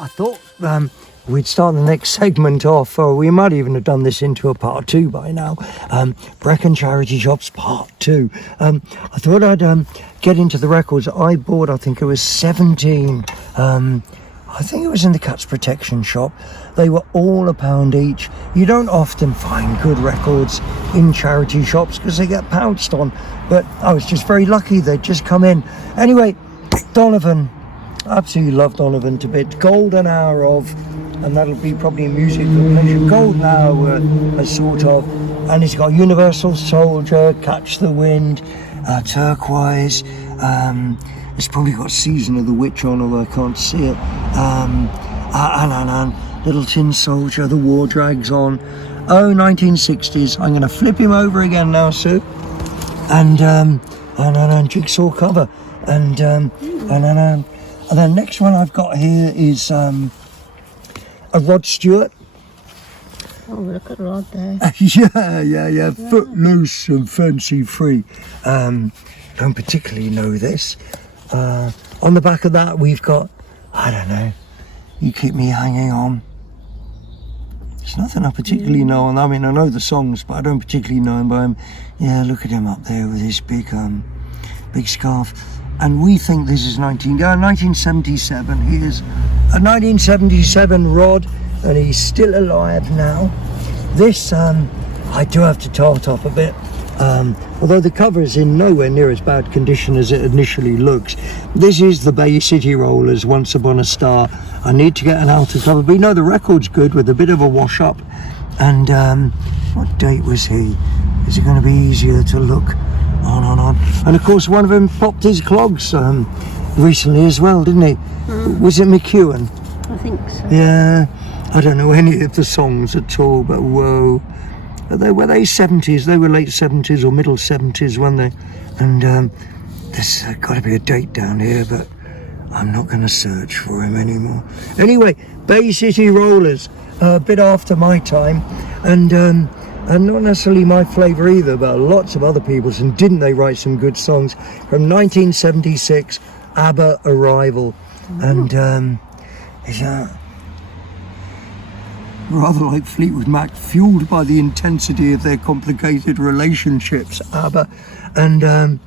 I thought we'd start the next segment off, or we might even have done this into a part 2 by now. Brecon Charity Shops Part 2. I thought I'd get into the records. I bought, I think it was 17. I think it was in the Cats Protection shop. They were all £1 each. You don't often find good records in charity shops because they get pounced on. But I was just very lucky they'd just come in. Anyway, Donovan. Absolutely love Donovan to bits. Golden Hour of, and that'll be probably music of pleasure. Golden Hour, a sort of, and it's got Universal Soldier, Catch the Wind, Turquoise. It's probably got Season of the Witch on, although I can't see it. Little Tin Soldier, The War Drags On. Oh, 1960s. I'm going to flip him over again now, Sue. And Jigsaw Cover. And the next one I've got here is a Rod Stewart. Oh, look at Rod there. yeah. Footloose and fancy free. Don't particularly know this. On the back of that we've got, I don't know, You Keep Me Hanging On. There's nothing I particularly know on. I mean, I know the songs, but I don't particularly know him by him. Yeah, look at him up there with his big scarf. And we think this is 1977. He is a 1977 Rod, and he's still alive now. This, I do have to tart off a bit. Although the cover is in nowhere near as bad condition as it initially looks. This is the Bay City Rollers, Once Upon a Star. I need to get an outer cover, but you know the record's good with a bit of a wash up. And what date was he? Is it going to be easier to look? On. And of course one of them popped his clogs recently as well, didn't he? Was it McEwen? I think so. Yeah, I don't know any of the songs at all, but whoa. Were they 70s? They were late 70s or middle 70s, weren't they? And there's got to be a date down here, but I'm not going to search for him anymore. Anyway, Bay City Rollers, a bit after my time, and not necessarily my flavour either, but lots of other people's. And didn't they write some good songs? From 1976, Abba, Arrival. And rather like Fleetwood Mac, fueled by the intensity of their complicated relationships, Abba. And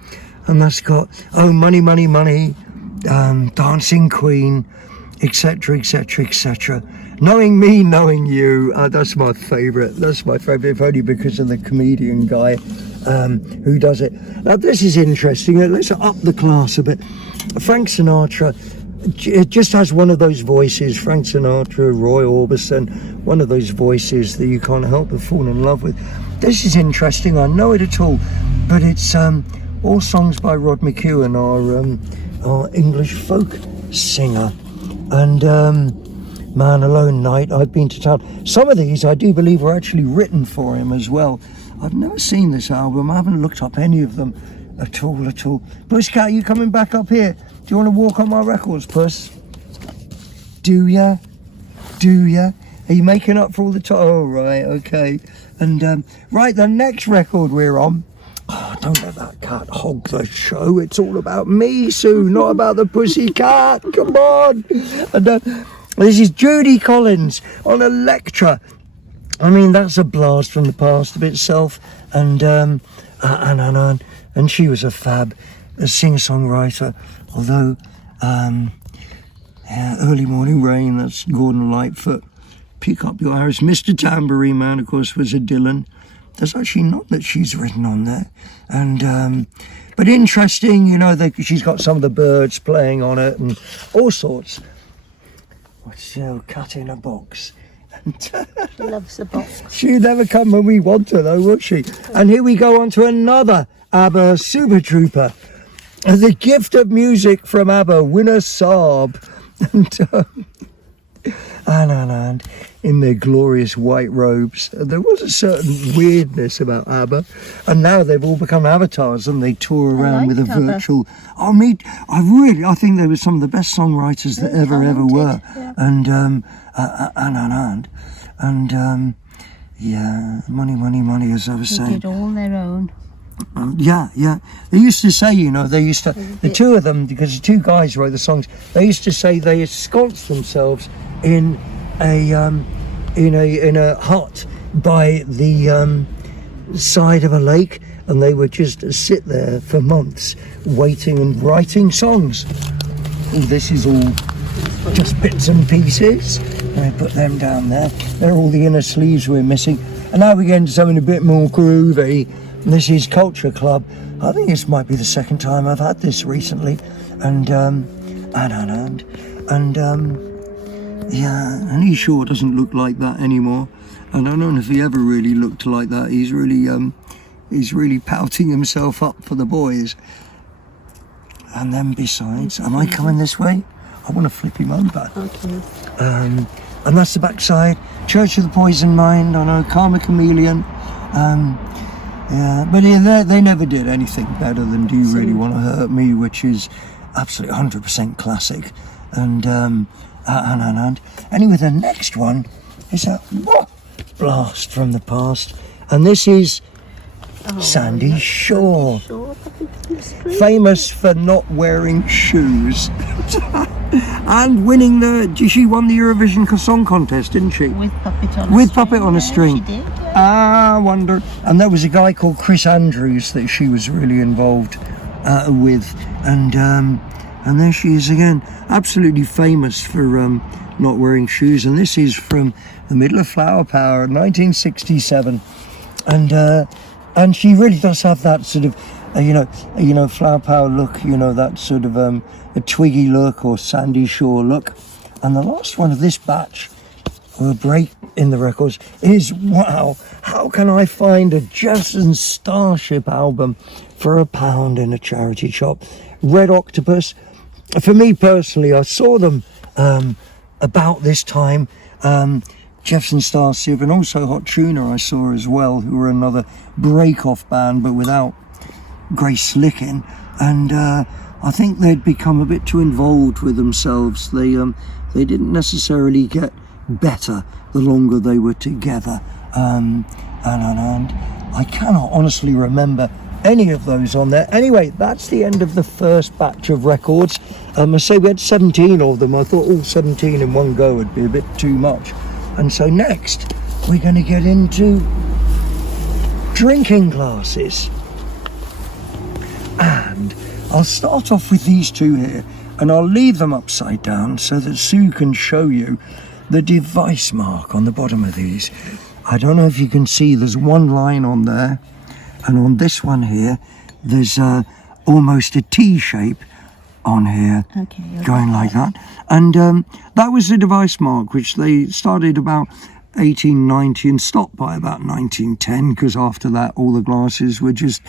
that's got, oh, Money, Money, Money, Dancing Queen, etc, etc, etc. Knowing Me, Knowing You, that's my favourite. That's my favourite, if only because of the comedian guy who does it. Now this is interesting. Let's up the class a bit. Frank Sinatra, it just has one of those voices. Frank Sinatra, Roy Orbison, one of those voices that you can't help but fall in love with. This is interesting. I know it at all, but it's all songs by Rod McEwen, our English folk singer, and Man Alone Night, I've Been to Town. Some of these I do believe were actually written for him as well. I've never seen this album. I haven't looked up any of them at all. Pusscat, you coming back up here? Do you want to walk on my records, Puss? Do ya? Are you making up for all the time? Oh, right, okay. And right, the next record we're on. Oh, don't let that cat hog the show. It's all about me, Sue, not about the pussycat. Come on. And this is Judy Collins on Electra. I mean, that's a blast from the past of itself. And she was a fab, a singer-songwriter. Although, Early Morning Rain, that's Gordon Lightfoot. Pick Up Your Arrows. Mr. Tambourine Man, of course, was a Dylan. There's actually not that she's written on there. And but interesting, you know, she's got some of the Birds playing on it and all sorts. What's Cat in a Box? She loves the box. She'll never come when we want her though, will she? And here we go on to another ABBA Super Trooper. The Gift of Music from ABBA, Winner Saab. And in their glorious white robes. There was a certain weirdness about ABBA, and now they've all become avatars and they tour around with a virtual. I think they were some of the best songwriters that ever were. Yeah. And Money, Money, Money, as I was saying. They did all their own. Yeah. They used to say, the two of them, because the two guys wrote the songs, they used to say they ensconced themselves in a hut by the side of a lake, and they would just sit there for months waiting and writing songs. This is all just bits and pieces. I put them down there. They're all the inner sleeves we're missing. And now we get into something a bit more groovy. This is Culture Club. I think this might be the second time I've had this recently. And he sure doesn't look like that anymore. And I don't know if he ever really looked like that. He's really pouting himself up for the boys. And then besides, am I coming this way? I want to flip him over. Okay. And that's the backside. Church of the Poison Mind. I know, Karma Chameleon. But they never did anything better than Do You Really Want to Hurt Me, which is absolutely 100% classic. And anyway, the next one is a blast from the past, and this is Sandy Shaw, famous for not wearing shoes and winning she won the Eurovision Song Contest, didn't she? With Puppet on a String. She did, yeah. I wonder. And there was a guy called Chris Andrews that she was really involved with, and there she is again, absolutely famous for not wearing shoes. And this is from the middle of Flower Power, 1967, and she really does have that sort of Flower Power look, that sort of a Twiggy look or Sandy Shaw look. And the last one of this batch will break in the records is, wow, how can I find a Jefferson Starship album for £1 in a charity shop? Red Octopus. For me personally, I saw them about this time. Jefferson Starship and also Hot Tuna I saw as well, who were another break-off band but without Grace Slickin. And I think they'd become a bit too involved with themselves. They didn't necessarily get better the longer they were together. And I cannot honestly remember any of those on there. Anyway, that's the end of the first batch of records. I say we had 17 of them. I thought all 17 in one go would be a bit too much. And so next, we're going to get into drinking glasses. And I'll start off with these two here, and I'll leave them upside down so that Sue can show you the device mark on the bottom of these. I don't know if you can see, there's one line on there, and on this one here, there's almost a T shape on here, going like that. And that was the device mark, which they started about 1890 and stopped by about 1910, because after that all the glasses were just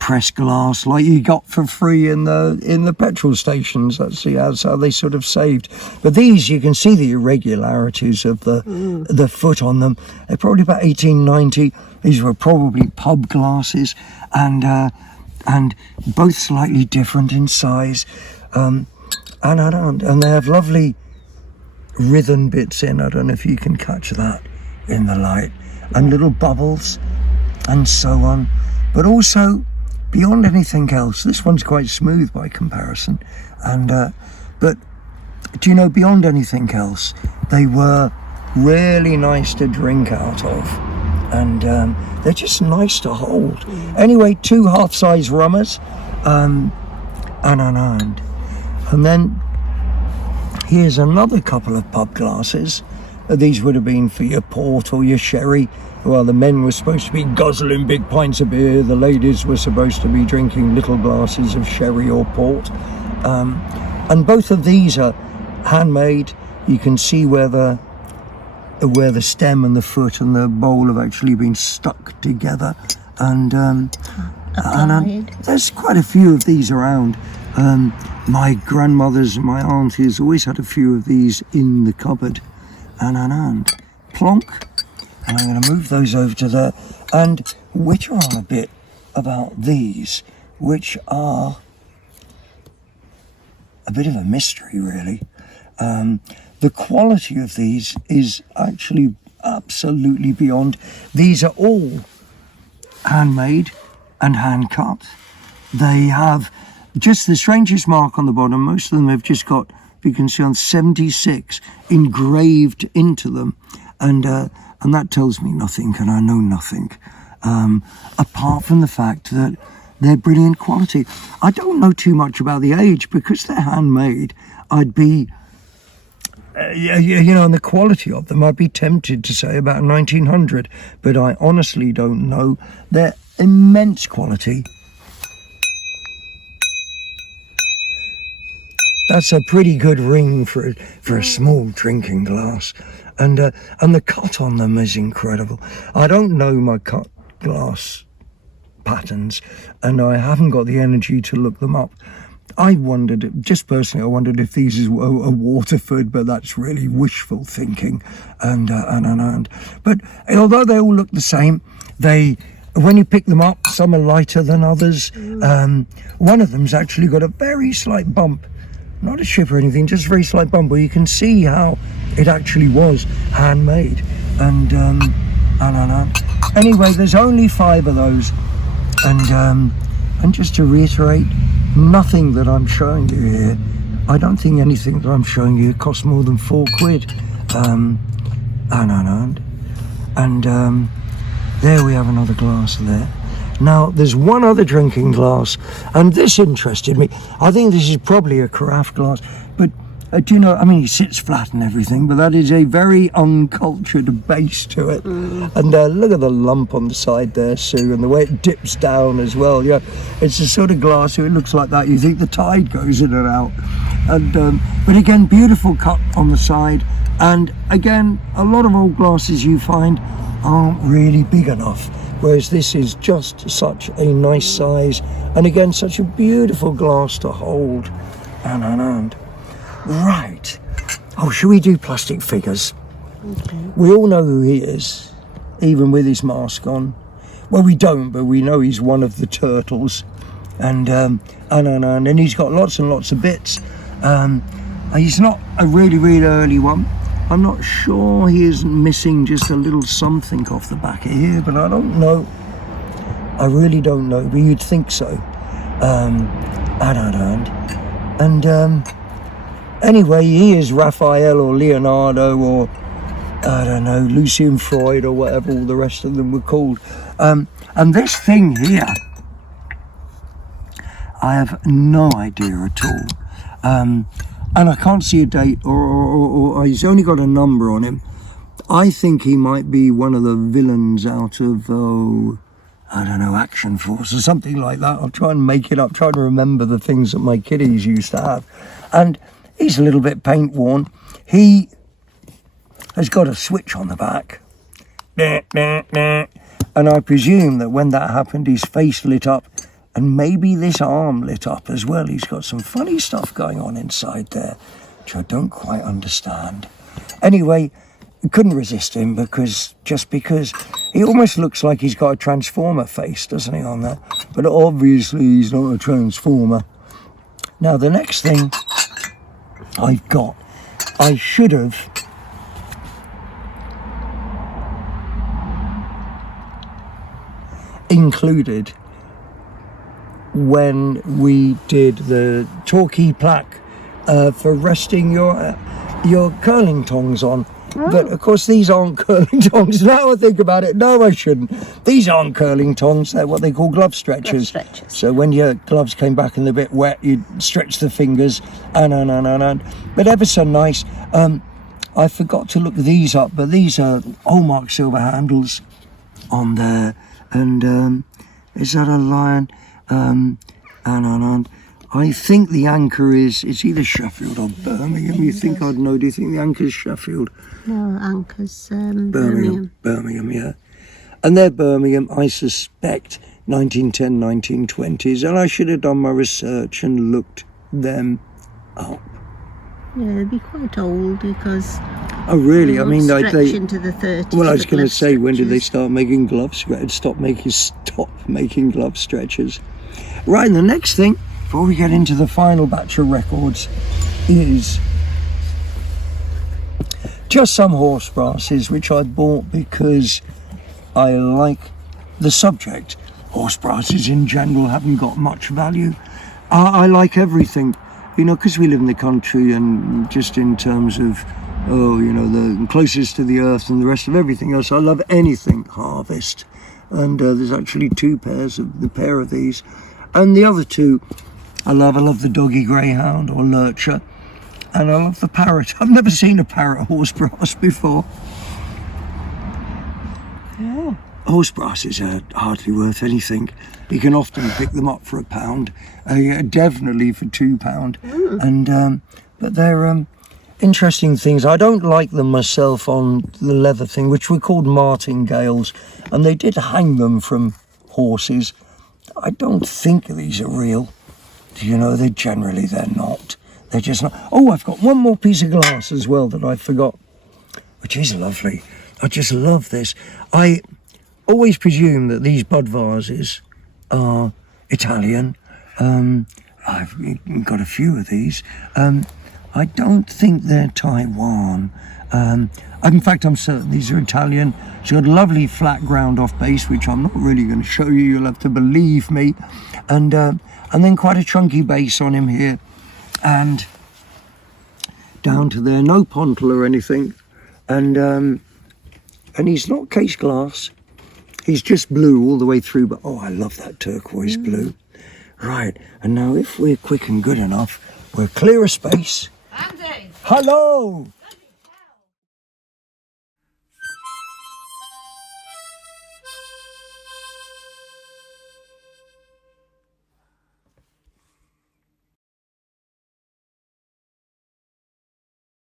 pressed glass like you got for free in the petrol stations. That's how they sort of saved. But these, you can see the irregularities of the foot on them. They're probably about 1890. These were probably pub glasses, and both slightly different in size, and they have lovely rhythm bits in. I don't know if you can catch that in the light, and little bubbles and so on. But also, beyond anything else, this one's quite smooth by comparison, and but beyond anything else, they were really nice to drink out of, and they're just nice to hold. Anyway, 2 half-size Rummers, and then here's another couple of pub glasses. These would have been for your port or your sherry. Well, the men were supposed to be guzzling big pints of beer. The ladies were supposed to be drinking little glasses of sherry or port. And both of these are handmade. You can see where the stem and the foot and the bowl have actually been stuck together. And there's quite a few of these around. My grandmothers and my aunties always had a few of these in the cupboard. And plonk. And I'm going to move those over to there, and which are a bit about these, which are a bit of a mystery, really. The quality of these is actually absolutely beyond. These are all handmade and hand cut. They have just the strangest mark on the bottom. Most of them have just got, you can see on 76 engraved into them, and that tells me nothing, and I know nothing apart from the fact that they're brilliant quality. I don't know too much about the age because they're handmade. I'd be, you know, and the quality of them, I'd be tempted to say about 1900, but I honestly don't know. They're immense quality. That's a pretty good ring for a small drinking glass, and the cut on them is incredible. I don't know my cut glass patterns, and I haven't got the energy to look them up. I wondered, just personally, I wondered if these were a Waterford, but that's really wishful thinking. But although they all look the same, when you pick them up, some are lighter than others. One of them's actually got a very slight bump. Not a chip or anything, just a very slight bump where you can see how it actually was handmade. Anyway, there's only 5 of those, and just to reiterate, nothing that I'm showing you here, I don't think anything that I'm showing you costs more than £4. There we have another glass there. Now, there's one other drinking glass, and this interested me. I think this is probably a carafe glass, but do you know, I mean, it sits flat and everything, but that is a very uncultured base to it. And look at the lump on the side there, Sue, and the way it dips down as well. Yeah, it's the sort of glass, so it looks like that. You think the tide goes in and out. But again, beautiful cut on the side. And again, a lot of old glasses you find aren't really big enough, whereas this is just such a nice size, and again, such a beautiful glass to hold. Right. Oh, should we do plastic figures? Okay. We all know who he is, even with his mask on. Well, we don't, but we know he's one of the turtles, and he's got lots and lots of bits. He's not a really early one. I'm not sure he isn't missing just a little something off the back of here, but I don't know. I really don't know, but you'd think so. Anyway, he is Raphael or Leonardo or, I don't know, Lucian Freud or whatever all the rest of them were called. And this thing here, I have no idea at all. And I can't see a date, or he's only got a number on him. I think he might be one of the villains out of, I don't know, Action Force or something like that. I'll try and make it up, try to remember the things that my kiddies used to have. And he's a little bit paint worn. He has got a switch on the back. And I presume that when that happened, his face lit up. And maybe this arm lit up as well. He's got some funny stuff going on inside there, which I don't quite understand. Anyway, I couldn't resist him because he almost looks like he's got a Transformer face, doesn't he, on there? But obviously he's not a Transformer. Now, the next thing I've got, I should have included when we did the Torquay plaque for resting your curling tongs on. But of course these aren't curling tongs. Now I think about it, no, I shouldn't. These aren't curling tongs, they're what they call glove stretchers. So when your gloves came back and they're a bit wet, you'd stretch the fingers, but ever so nice. I forgot to look these up, but these are hallmark silver handles on there. And is that a lion? I think the anchor is either Sheffield or Birmingham. You think I'd know? Do you think the anchor's Sheffield? No, anchor's Birmingham. Birmingham, yeah. And they're Birmingham, I suspect, 1910, 1920s. And I should have done my research and looked them up. Yeah, they'd be quite old because... Oh, really? I mean, they into the 30s. Well, I was going to say, when did they start making glove stretchers? Stop making glove stretchers. Right, and the next thing, before we get into the final batch of records, is just some horse brasses, which I bought because I like the subject. horse brasses in general haven't got much value. I like everything, you know, because we live in the country, and just in terms of, you know, the closest to the earth and the rest of everything else, I love anything harvest. And there's actually two pairs of the pair of these, and the other two I love the doggy greyhound or lurcher, and I love the parrot. I've never seen a parrot horse brass before. Oh. Horse brasses are hardly worth anything. You can often pick them up for £1, definitely for £2, and but they're interesting things. I don't like them myself on the leather thing, which were called martingales, and they did hang them from horses. I don't think these are real. You know, they're not. They're just not. Oh, I've got one more piece of glass as well that I forgot, which is lovely. I just love this. I always presume that these bud vases are Italian. I've got a few of these. I don't think they're Taiwan. In fact, I'm certain these are Italian. It's got a lovely flat ground off base, which I'm not really going to show you. You'll have to believe me. And then quite a chunky base on him here, and down to there, no pontle or anything. And he's not case glass. He's just blue all the way through. But oh, I love that turquoise blue. Right, and now if we're quick and good enough, we'll clear a space. Andy! Hello!